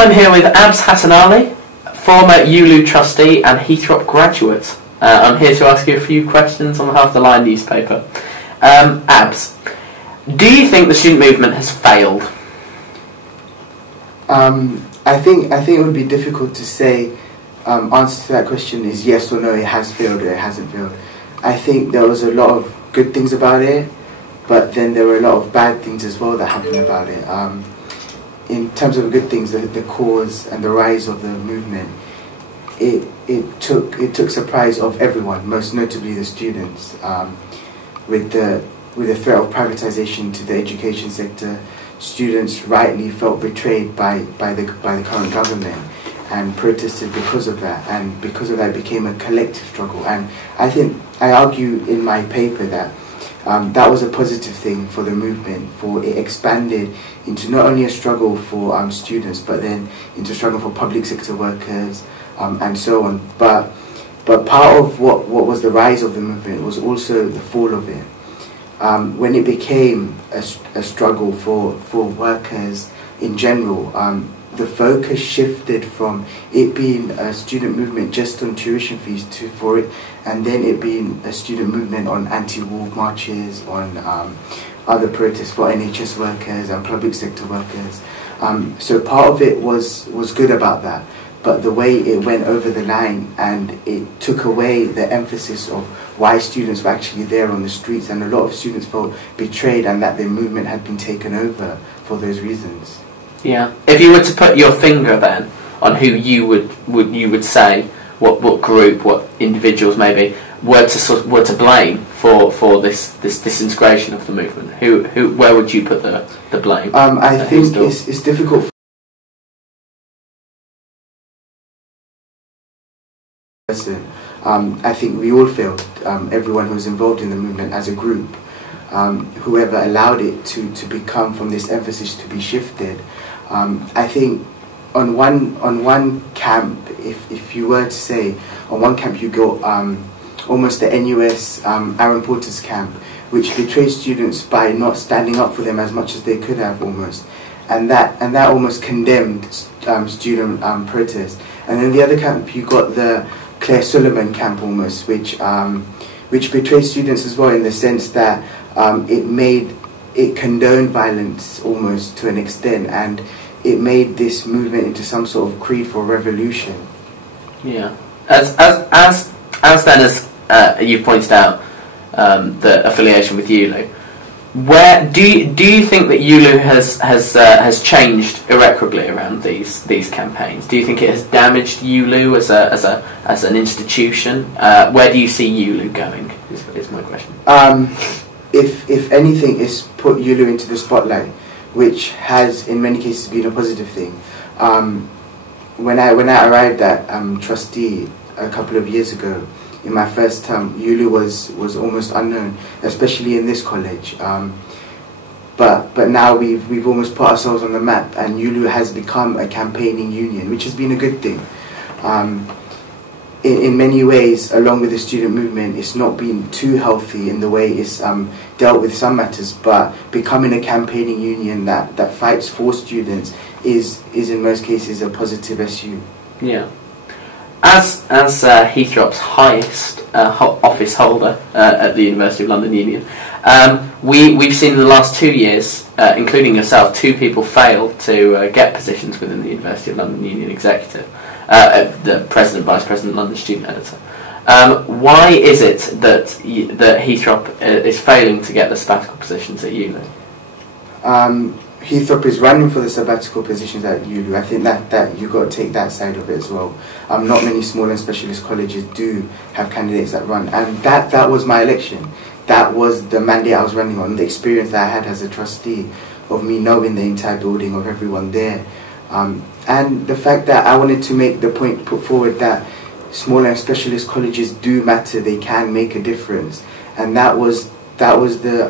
I'm here with Abs Hassanali, former ULU trustee and Heythrop graduate. I'm here to ask you a few questions on behalf of the Line newspaper. Abs, do you think the student movement has failed? I think it would be difficult to say. Answer to that question is yes or no. It has failed or it hasn't failed. I think there was a lot of good things about it, but then there were a lot of bad things as well that happened about it. In terms of good things, the cause and the rise of the movement, it took surprise of everyone, most notably the students, with the threat of privatization to the education sector. Students rightly felt betrayed by the current government and protested because of that, and because of that it became a collective struggle. And I argue in my paper that that was a positive thing for the movement, for it expanded into not only a struggle for students, but then into a struggle for public sector workers and so on. But part of what was the rise of the movement was also the fall of it. When it became a struggle for workers in general, the focus shifted from it being a student movement just on tuition fees and then it being a student movement on anti-war marches, on other protests for NHS workers and public sector workers. So part of it was good about that, but the way it went over the line and it took away the emphasis of why students were actually there on the streets, and a lot of students felt betrayed and that their movement had been taken over for those reasons. Yeah. If you were to put your finger then on who you would say, what group, what individuals maybe were to blame for this disintegration of the movement, where would you put the blame? I think it's difficult. I think we all failed. Everyone who was involved in the movement as a group, whoever allowed it to become from this emphasis to be shifted. I think on one camp, if you were to say, on one camp you got almost the NUS Aaron Porter's camp, which betrayed students by not standing up for them as much as they could have almost, and that almost condemned student protest. And then the other camp you got the Claire Solomon camp almost, which betrayed students as well, in the sense that it condoned violence almost to an extent, and it made this movement into some sort of creed for revolution. Yeah. As you've pointed out, the affiliation with ULU, where do you think that ULU has changed irreparably around these campaigns? Do you think it has damaged ULU as an institution? Where do you see ULU going? Is my question. If anything, it's put ULU into the spotlight, which has in many cases been a positive thing. When I arrived at Trustee a couple of years ago, in my first term, ULU was almost unknown, especially in this college. But now we've almost put ourselves on the map, and ULU has become a campaigning union, which has been a good thing. In many ways, along with the student movement, it's not been too healthy in the way it's dealt with some matters, but becoming a campaigning union that fights for students is in most cases a positive SU. Yeah. As Heythrop's highest office holder at the University of London Union, we've seen in the last 2 years, including yourself, 2 people fail to get positions within the University of London Union executive. The President, Vice President, London Student Editor. Why is it that Heythrop is failing to get the sabbatical positions at ULU? Heythrop is running for the sabbatical positions at ULU. I think that you've got to take that side of it as well. Not many small and specialist colleges do have candidates that run, and that was my election. That was the mandate I was running on, the experience that I had as a trustee, of me knowing the entire building, of everyone there. And the fact that I wanted to make the point put forward that small and specialist colleges do matter, they can make a difference, and that was the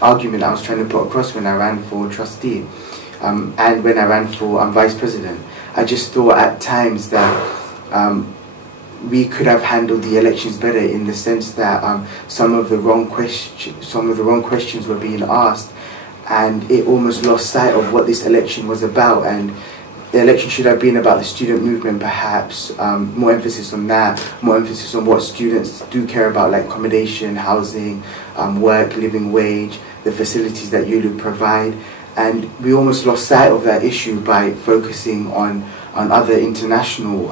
argument I was trying to put across when I ran for trustee, and when I ran for vice president. I just thought at times that we could have handled the elections better, in the sense that some of the wrong questions were being asked, and it almost lost sight of what this election was about. And the election should have been about the student movement, perhaps, more emphasis on that, more emphasis on what students do care about, like accommodation, housing, work, living wage, the facilities that ULU provide. And we almost lost sight of that issue by focusing on other international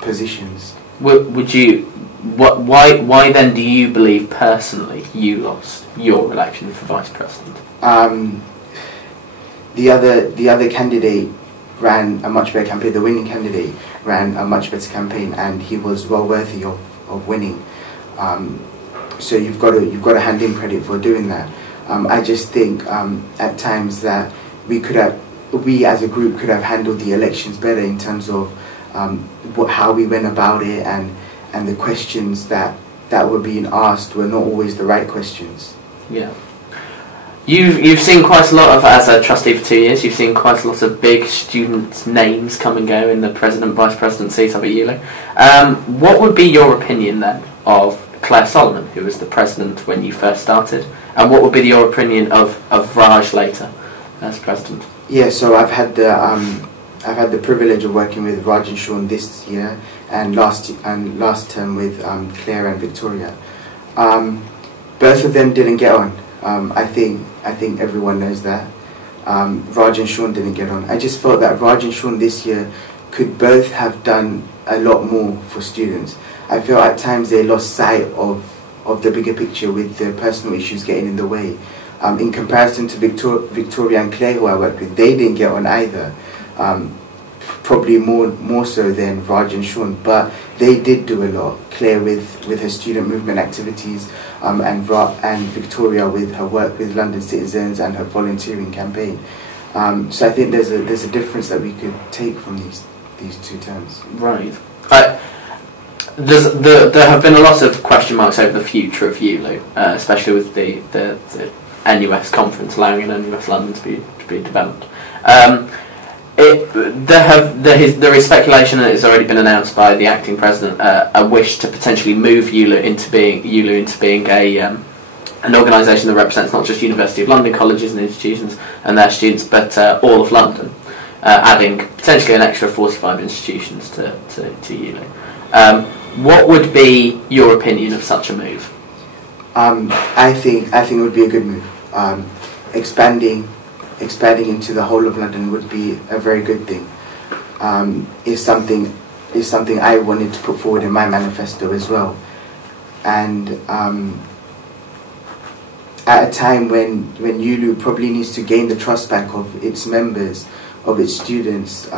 positions. Why then do you believe personally you lost your election for Vice President? The other candidate ran a much better campaign. The winning candidate ran a much better campaign, and he was well worthy of winning. So you've got to hand him credit for doing that. I just think at times that we as a group could have handled the elections better in terms of how we went about it, and the questions that were being asked were not always the right questions. Yeah. You've seen quite a lot of, as a trustee for 2 years, you've seen quite a lot of big student names come and go in the president, vice president seats up at ULU. What would be your opinion then of Claire Solomon, who was the president when you first started, and what would be your opinion of Raj later as president? Yeah, so I've had the privilege of working with Raj and Sean this year, and last term with Claire and Victoria. Both of them didn't get on. I think everyone knows that. Raj and Sean didn't get on. I just felt that Raj and Sean this year could both have done a lot more for students. I feel at times they lost sight of the bigger picture with their personal issues getting in the way. In comparison to Victoria and Claire, who I worked with, they didn't get on either. Probably more so than Raj and Sean, but they did do a lot. Claire with her student movement activities, and Victoria with her work with London citizens and her volunteering campaign. So I think there's a difference that we could take from these two terms. Right. There have been a lot of question marks over the future of ULU, especially with the NUS conference allowing an NUS London to be developed. There is speculation, and it's already been announced by the acting president, a wish to potentially move ULU into being an organisation that represents not just University of London colleges and institutions and their students, but all of London, adding potentially an extra 45 institutions to ULU. What would be your opinion of such a move? I think it would be a good move. Expanding into the whole of London would be a very good thing. Is something I wanted to put forward in my manifesto as well. And at a time when ULU probably needs to gain the trust back of its members, of its students,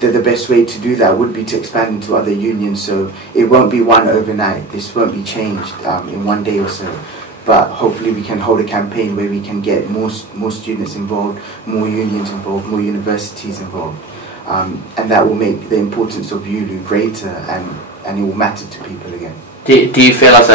that the best way to do that would be to expand into other unions. So it won't be one overnight. This won't be changed in one day or so. But hopefully we can hold a campaign where we can get more students involved, more unions involved, more universities involved. And that will make the importance of ULU greater, and it will matter to people again. Do you feel as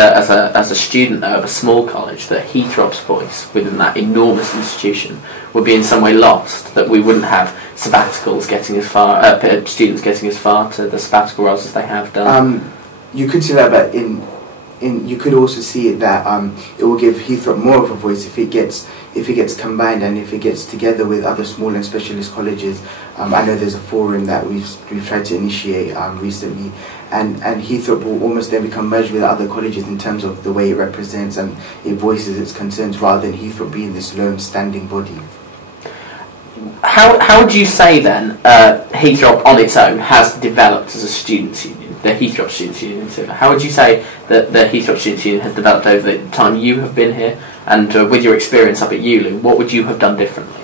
a student though, of a small college that Heythrop's voice within that enormous institution would be in some way lost, that we wouldn't have sabbaticals getting as far, students getting as far to the sabbatical roles as they have done? You could see that, but you could also see it that it will give Heythrop more of a voice if it gets combined, and if it gets together with other small and specialist colleges. I know there's a forum that we've tried to initiate recently, and Heythrop will almost then become merged with other colleges in terms of the way it represents and it voices its concerns, rather than Heythrop being this lone standing body. How would you say then Heythrop on its own has developed as a students' union, the Heythrop Students' Union? How would you say that the Heythrop Students' Union has developed over the time you have been here, and with your experience up at ULU, what would you have done differently?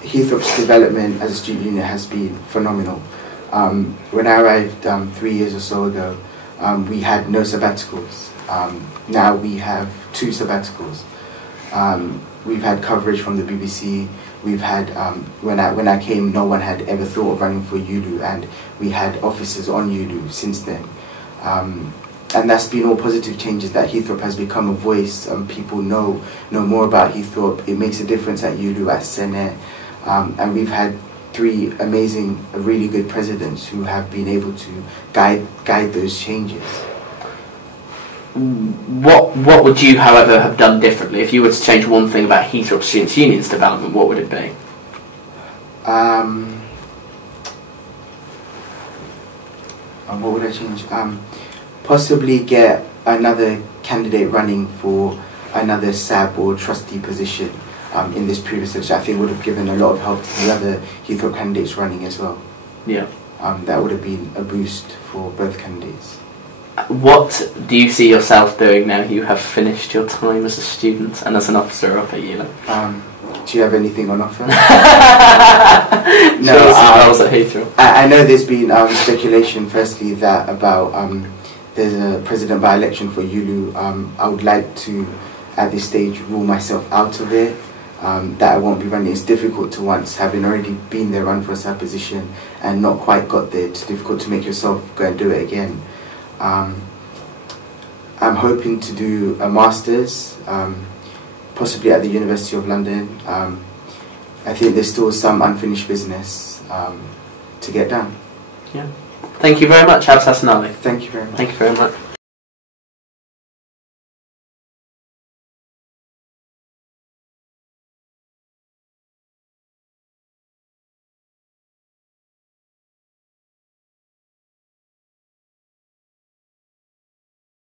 Heythrop's development as a student union has been phenomenal. When I arrived 3 years or so ago, we had no sabbaticals. Now we have 2 sabbaticals. We've had coverage from the BBC. We've had, when I came, no one had ever thought of running for ULU, and we had officers on ULU since then. And that's been all positive changes, that Heythrop has become a voice. People know more about Heythrop. It makes a difference at ULU, at Senate. And we've had 3 amazing, really good presidents who have been able to guide those changes. What would you, however, have done differently? If you were to change one thing about Heythrop Students' Union's development, what would it be? What would I change? Possibly get another candidate running for another SAB or trustee position in this previous election. I think would have given a lot of help to the other Heythrop candidates running as well. Yeah. That would have been a boost for both candidates. What do you see yourself doing now you have finished your time as a student and as an officer up at ULU? Do you have anything on offer? No, I know there's been speculation, firstly, that about there's a president by-election for ULU. I would like to, at this stage, rule myself out of it, that I won't be running. It's difficult to once, having already been there, run for a sub position and not quite got there. It's difficult to make yourself go and do it again. I'm hoping to do a master's, possibly at the University of London. I think there's still some unfinished business to get done. Yeah. Thank you very much, Hassanali. Thank you very much. Thank you very much.